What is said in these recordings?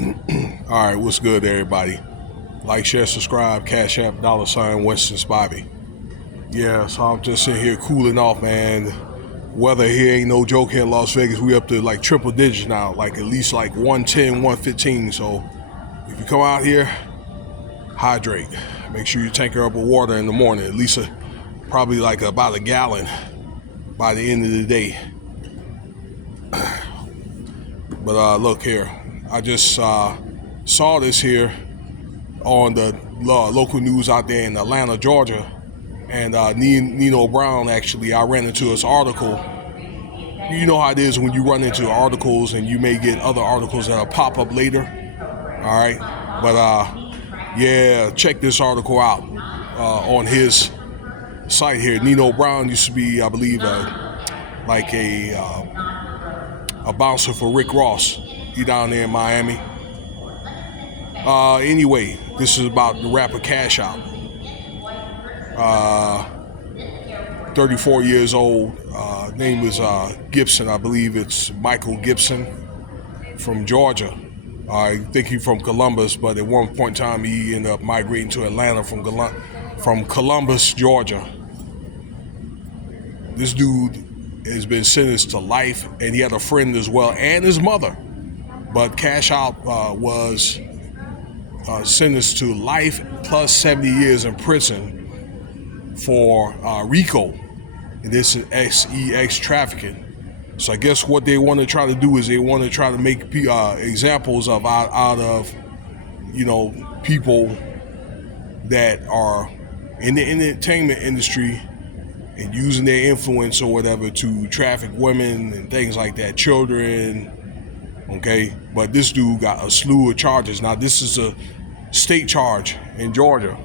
All right, what's good, everybody? Like, share, subscribe, Cash App, $ Winston Spivey. Yeah, so I'm just sitting here cooling off, man. Weather here ain't no joke here in Las Vegas. We up to like triple digits now, like at least like 110, 115. So if you come out here, hydrate. Make sure you tank her up with water in the morning, at least probably like about a gallon by the end of the day. But look here, I just saw this here on the local news out there in Atlanta, Georgia, and Nino Brown, actually, I ran into his article. You know how it is when you run into articles and you may get other articles that'll pop up later, all right? But yeah, check this article out on his site here. Nino Brown used to be, I believe, like a bouncer for Rick Ross. He down there in Miami. Anyway, this is about the rapper Cash Out. 34 years old. Name is Gibson. I believe it's Michael Gibson from Georgia. I think he's from Columbus, but at one point in time he ended up migrating to Atlanta from Columbus, Georgia. This dude has been sentenced to life, and he had a friend as well, and his mother. But Cash Out was sentenced to life plus 70 years in prison for RICO, and this is sex trafficking. So I guess what they want to try to do is they want to try to make examples of out of, you know, people that are in the entertainment industry and using their influence or whatever to traffic women and things like that, children. Okay, but this dude got a slew of charges. Now this is a state charge in Georgia.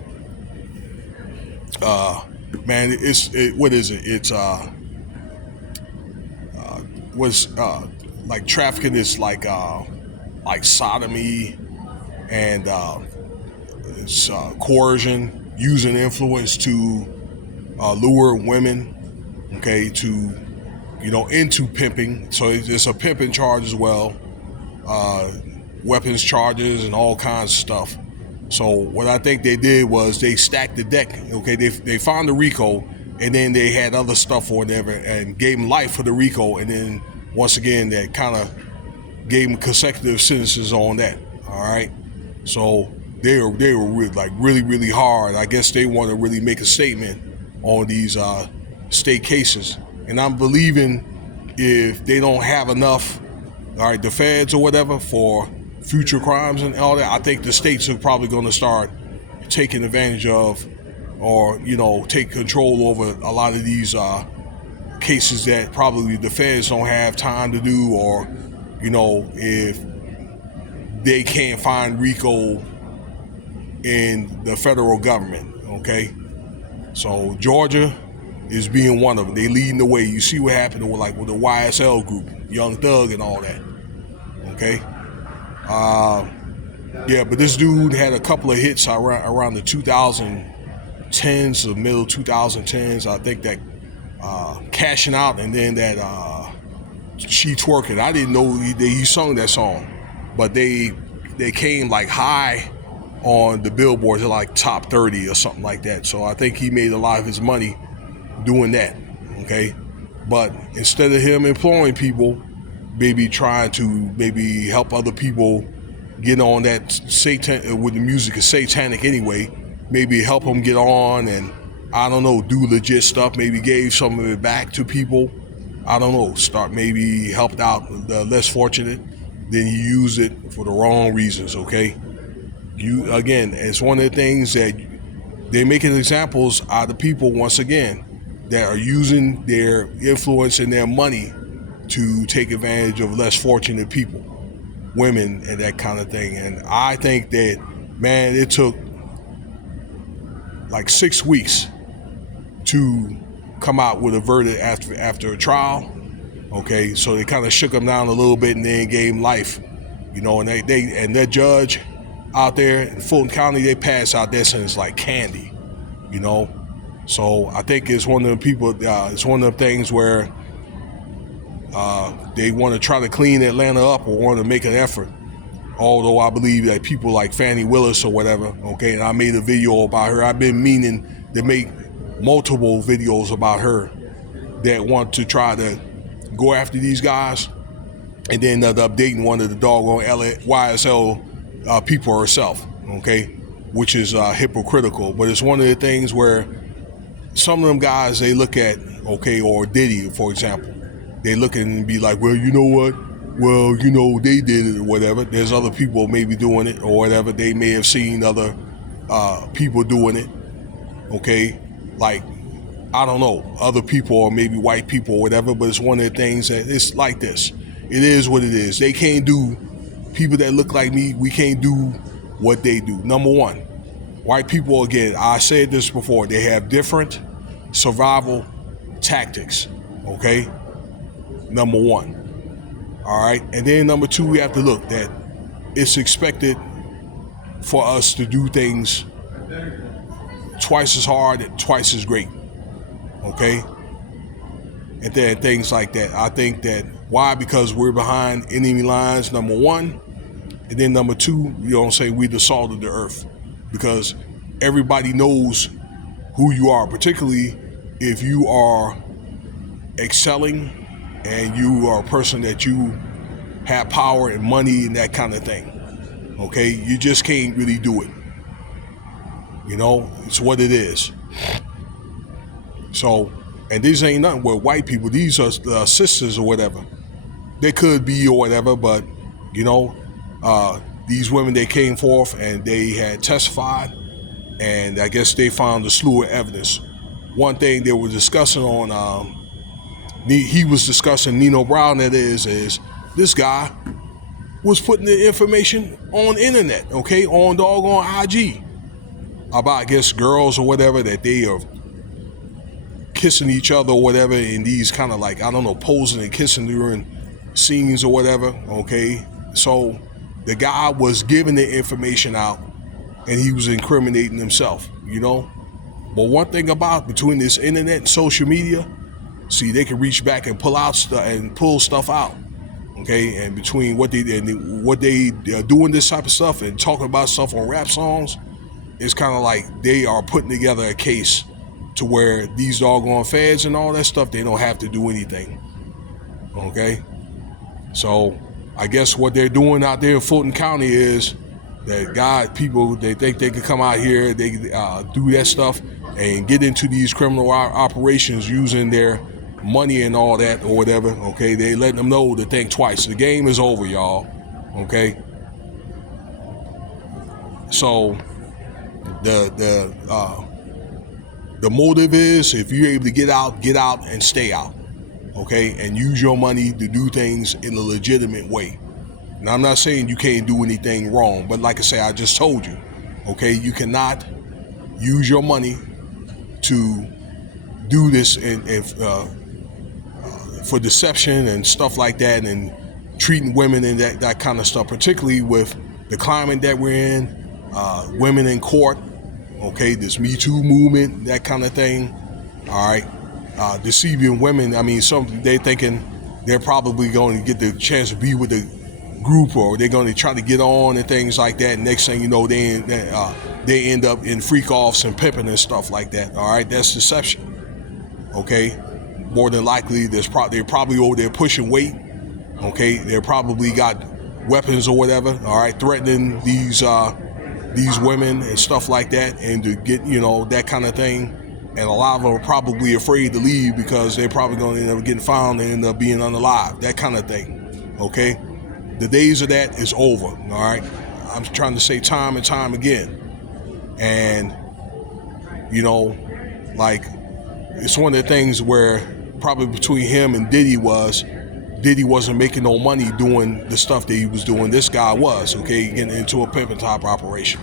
Man, what is it? It's like trafficking is like sodomy, and it's coercion, using influence to lure women, okay, to, you know, into pimping. So it's a pimping charge as well, weapons charges and all kinds of stuff. So what I think they did was they stacked the deck. Okay, they found the RICO, and then they had other stuff or whatever, and gave him life for the RICO, and then once again they kind of gave him consecutive sentences on that. All right, so they were really hard. I guess they want to really make a statement on these state cases, and I'm believing if they don't have enough, all right, the feds or whatever for future crimes and all that, I think the states are probably going to start taking advantage of, or, you know, take control over a lot of these cases that probably the feds don't have time to do, or, you know, if they can't find RICO in the federal government. Okay, so Georgia is being one of them. They leading the way. You see what happened with the YSL group, Young Thug and all that. Okay. Yeah, but this dude had a couple of hits around the 2010s, the middle 2010s. I think that Cashing Out, and then that She Twerking. I didn't know he sung that song, but they came like high on the billboards, like top 30 or something like that. So I think he made a lot of his money doing that. Okay, but instead of him employing people, maybe trying to maybe help other people get on that Satan with the music is satanic anyway, maybe help them get on, and I don't know, do legit stuff, maybe gave some of it back to people. I don't know, start maybe helped out the less fortunate, then you use it for the wrong reasons. Okay, you again, it's one of the things that they're making examples out of people, once again, that are using their influence and their money to take advantage of less fortunate people, women, and that kind of thing. And I think that, man, it took like 6 weeks to come out with a verdict after a trial. Okay, so they kind of shook him down a little bit and then gave him life, you know. And and that judge out there in Fulton County, they passed out their sentence like candy, you know. So I think it's one of the people. It's one of the things where they want to try to clean Atlanta up, or want to make an effort Although I believe that people like Fannie Willis or whatever, okay, and I made a video about her. I've been meaning to make multiple videos about her that want to try to go after these guys and then end up dating one of the doggone YSL people herself, okay, which is hypocritical. But it's one of the things where some of them guys, they look at, okay, or Diddy, for example, they look and be like, well, you know what? Well, you know, they did it or whatever. There's other people maybe doing it or whatever. They may have seen other people doing it, okay? Like, I don't know, other people or maybe white people or whatever, but it's one of the things that it's like this. It is what it is. They can't do, people that look like me, we can't do what they do. Number one, white people, again, I said this before, they have different survival tactics, okay? Number one. All right, and then number two, we have to look that it's expected for us to do things twice as hard and twice as great, okay? And then things like that. I think that, why? Because we're behind enemy lines, number one, and then number two, you don't say we the salt of the earth, because everybody knows who you are, particularly if you are excelling and you are a person that you have power and money and that kind of thing, okay? You just can't really do it. You know, it's what it is. So, and these ain't nothing with white people. These are sisters or whatever. They could be or whatever, but, you know, these women, they came forth and they had testified, and I guess they found a slew of evidence. One thing they were discussing on, he was discussing Nino Brown, that is this guy was putting the information on the internet, okay, on doggone IG about, I guess, girls or whatever, that they are kissing each other or whatever in these kind of like, I don't know, posing and kissing during scenes or whatever, okay? So the guy was giving the information out and he was incriminating himself, you know? But one thing about between this internet and social media, see, they can reach back and pull out stuff and pull stuff out, okay? And between what they doing this type of stuff and talking about stuff on rap songs, it's kind of like they are putting together a case to where these doggone feds and all that stuff, they don't have to do anything, okay? So I guess what they're doing out there in Fulton County is that people, they think they can come out here, they do that stuff and get into these criminal operations using their money and all that or whatever, okay? They letting them know to think twice. The game is over, y'all, okay? So the motive is, if you're able to get out and stay out, okay? And use your money to do things in a legitimate way. Now, I'm not saying you can't do anything wrong, but like I say, I just told you, okay? You cannot use your money to do this for deception and stuff like that, and treating women and that kind of stuff, particularly with the climate that we're in, women in court, okay, this Me Too movement, that kind of thing, all right, deceiving women. I mean, they're thinking they're probably going to get the chance to be with the group, or they're going to try to get on and things like that. Next thing you know, they end up in freak offs and pimping and stuff like that. All right, that's deception. Okay, more than likely, they're probably over there pushing weight. Okay, they're probably got weapons or whatever. All right, threatening these women and stuff like that, and to get, you know, that kind of thing. And a lot of them are probably afraid to leave because they're probably going to end up getting found and end up being unalive. That kind of thing. Okay. The days of that is over, all right? I'm trying to say time and time again. And, you know, like, it's one of the things where probably between him and Diddy wasn't making no money doing the stuff that he was doing. This guy was, okay, getting into a pimping type operation.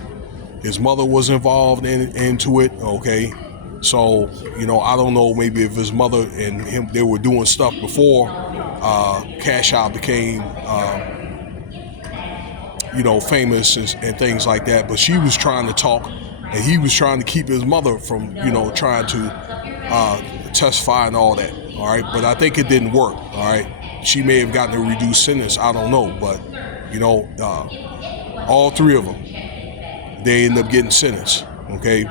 His mother was involved into it, okay? So, you know, I don't know, maybe if his mother and him, they were doing stuff before Cash Out became famous and things like that, but she was trying to talk and he was trying to keep his mother from, trying to testify and all that, all right? But I think it didn't work, all right? She may have gotten a reduced sentence, I don't know, but, All three of them, they end up getting sentenced. Okay.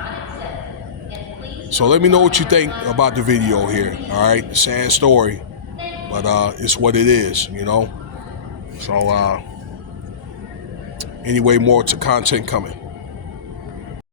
So let me know what you think about the video here. All right, sad story, but it's what it is, you know. So anyway, more to content coming.